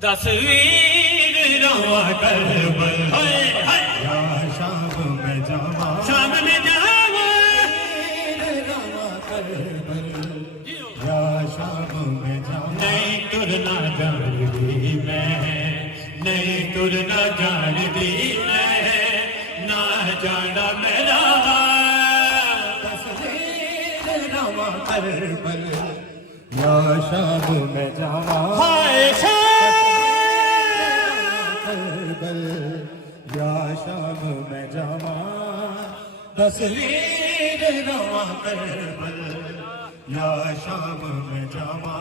तस्वीर रवा करबल या शाम में जावा शाम में जावा रवा करबल या शाम में जावा नहीं तुरना जानती मैं नहीं तुरना जानती मैं ना जाना मेरा तस्वीर रवा करबल या शाम में जावा हाय या शाम में जावा तस्वीर रवा करबल या शाम में जावा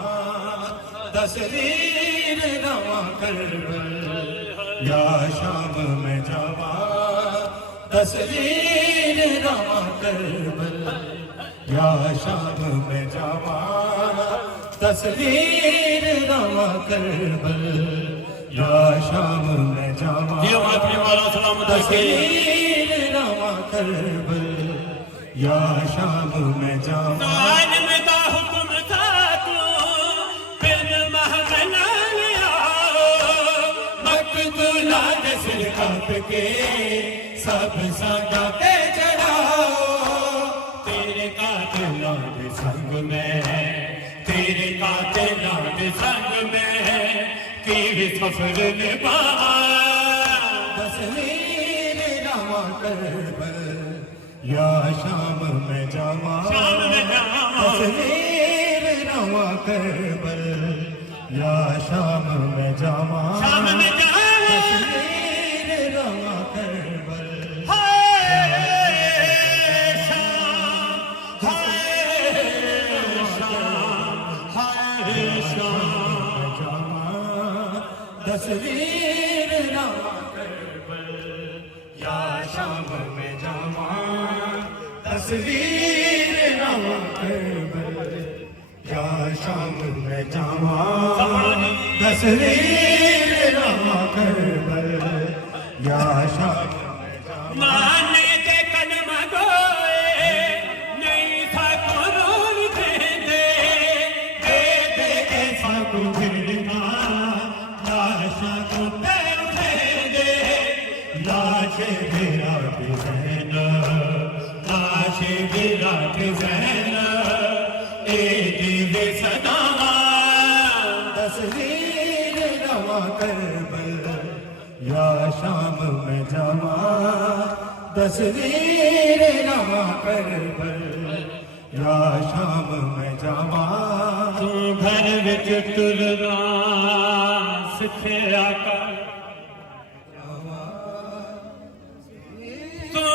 तस्वीर रवा करबल या शाम में जावा तस्वीर रवा करबल या शाम में जावा तस्वीर रवा करबल या शाम में जावा जियो अपने वाला सलामत रखे तस्वीर रवा करबल या शाम में जावा आज में दा हुक्म था तू बिन महमना लिया मकतूला दसिल काप के सब सादा पे चढ़ाओ तेरे कातिलों के संग में तेरे कातिलों के संग में की सफर निभा तस्वीर रवा करबल या शाम में जावा शाम में जावा तस्वीर रवा करबल या शाम में जावा शाम में जावा तस्वीर रवा करबल हाय शाम हाय शाम हाय शाम तस्वीर रवा करबल या शाम में जावा तस्वीर रवा करबल या शाम में जावा तस्वीर रवा करबल या शाम में जावा माने के कदम गोए नहीं था करोड़ दे दे ऐसा गुजरना लाशा को पैर दे दे लाश मेरा भी जहन लाश गिरा के जहन ए दिल सदा तस्वीर रवा करबल या शाम में जावा तस्वीर रवा करबल या शाम में जावा तू घर विच तुरना सिखिया कर तू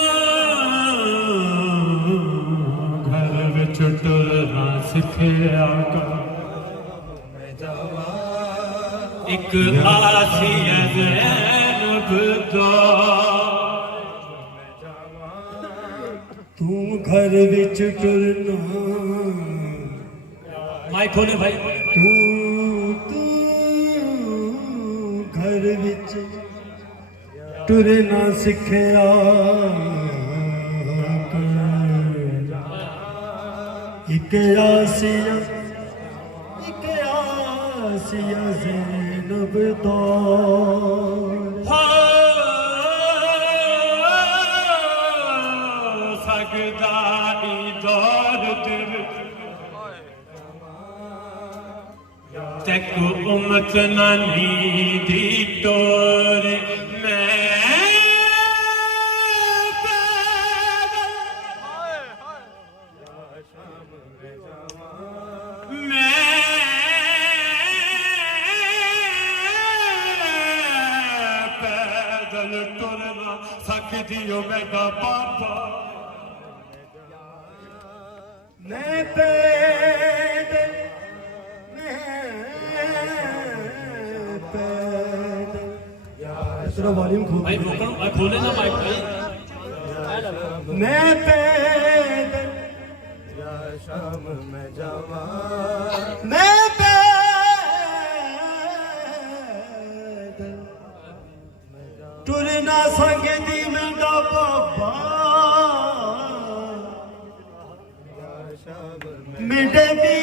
घर विच तुरना सिखिया कर एक आसी है ज़ैनब दा तू घर विच टुरना माइक खोले भाई तू तू घर विच टुरना सिखिया एक आसिया ज़ैनब दा सगदाई दौर दिल तेको उमत नानी दी तोर दियो मेरा पापा मैं पैदल तेरा वॉल्यूम खोल भाई रोको खोले ना माइक भाई मैं पैदल या शाम में जावा मैं पैदल टुरना संगती में बाबा मिटे भी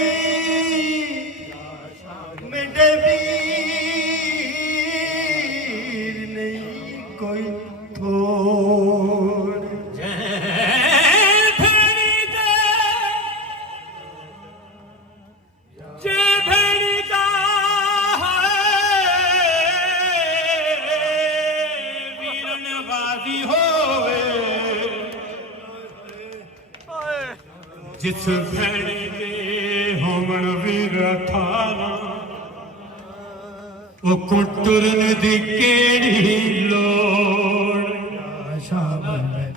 जिस भैणी दे होवण वीर थाना ओ कुटुरन दी केड़ी लोड़ शाम में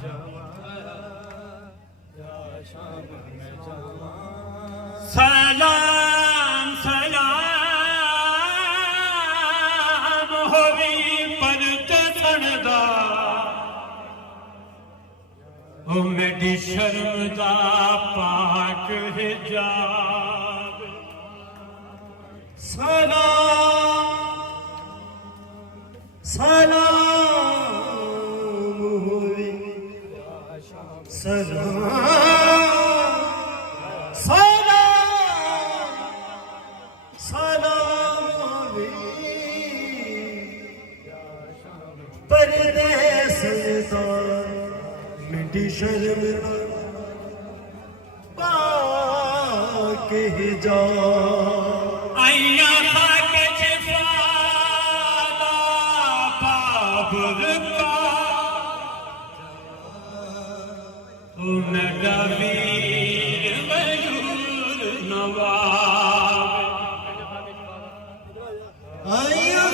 सलाम सलाम होवी पर चढ़दा ओ मेरी शर्म दा पाक हिजाब सलाम सलाम होवे सलाम सलाम सलाम होवे परदेस दा मिटी शर्म पाक हिजाब आइया खाक जिफादा बाबर का ओ मेरा वीर मयूर नवाब आइया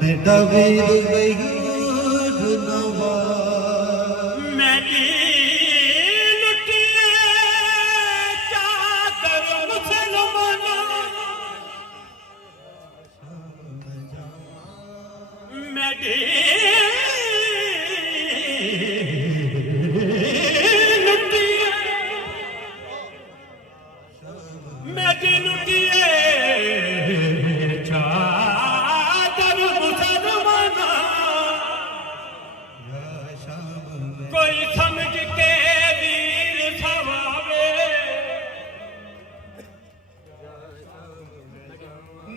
मेरा वीर मयूर नवाब मेरी लुटिए चादर मुसलमाना मेरी लुटिए मेरी लुटिए चादर मुसलमाना कोई समझ के वीर सवावे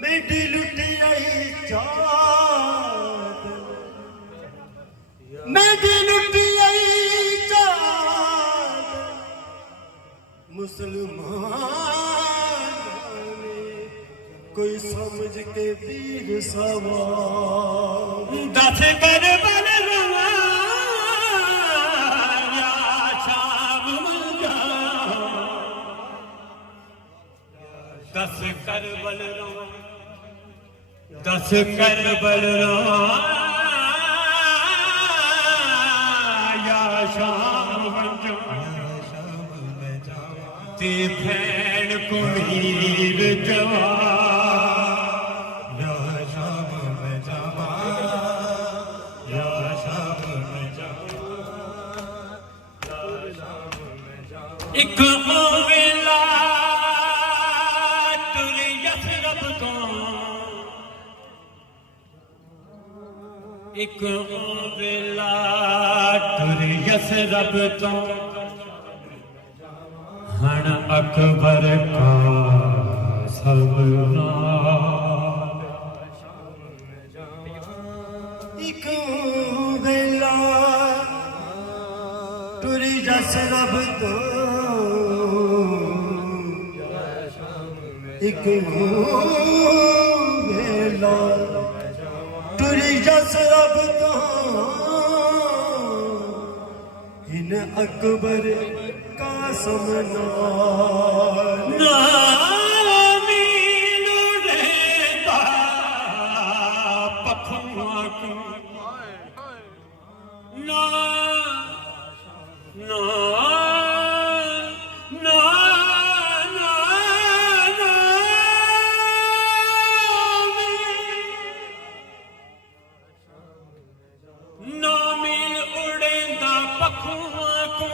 मेरी लुटियाई चाँद मेरी लुटियाई चाँद मुसलमान कोई समझ के वीर सवार दस कर बल रवा या शाम मंगा दस कर बल रवा दस कर बल रवा या शाम मंगा ते भैन को वीर जवान या शाम में जावा या शाम में जावा एक ओ वेला तुर यसरब तो एक ओ वेला तुर यसरब तो हण अकबर का सबना एक वेला टुरी जस रब तो एक वेला टुरी जस रब तो इन अकबर का समना नामील रहता पखुआ को ना ना ना ना नामील उड़ेंदा पखुआ को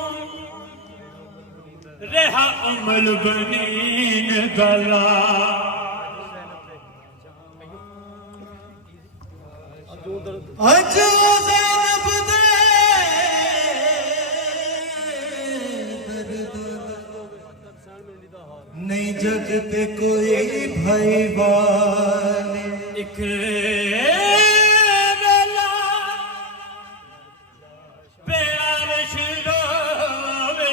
रहा अमल बनीन गला अज ज़ैनब दे नहीं जग पे कोई भाई वाले एक वेला प्यार शिरोवे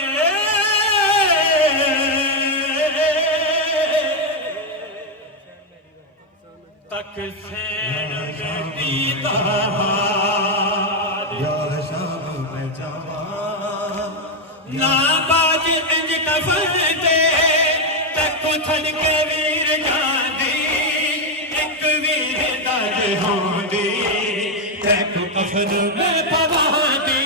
ना बाज इंज कफन दे तक थन के वीर जांदी एक वीर दाज होंदी तक कफन में पवांदी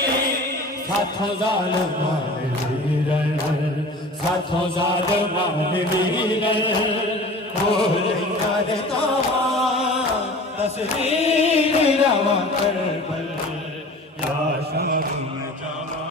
साथों जालिमान वीरन साथों जालिमान वीरन बोलेंगा रे तो तस्वीर रवा करबल या शाम में जावा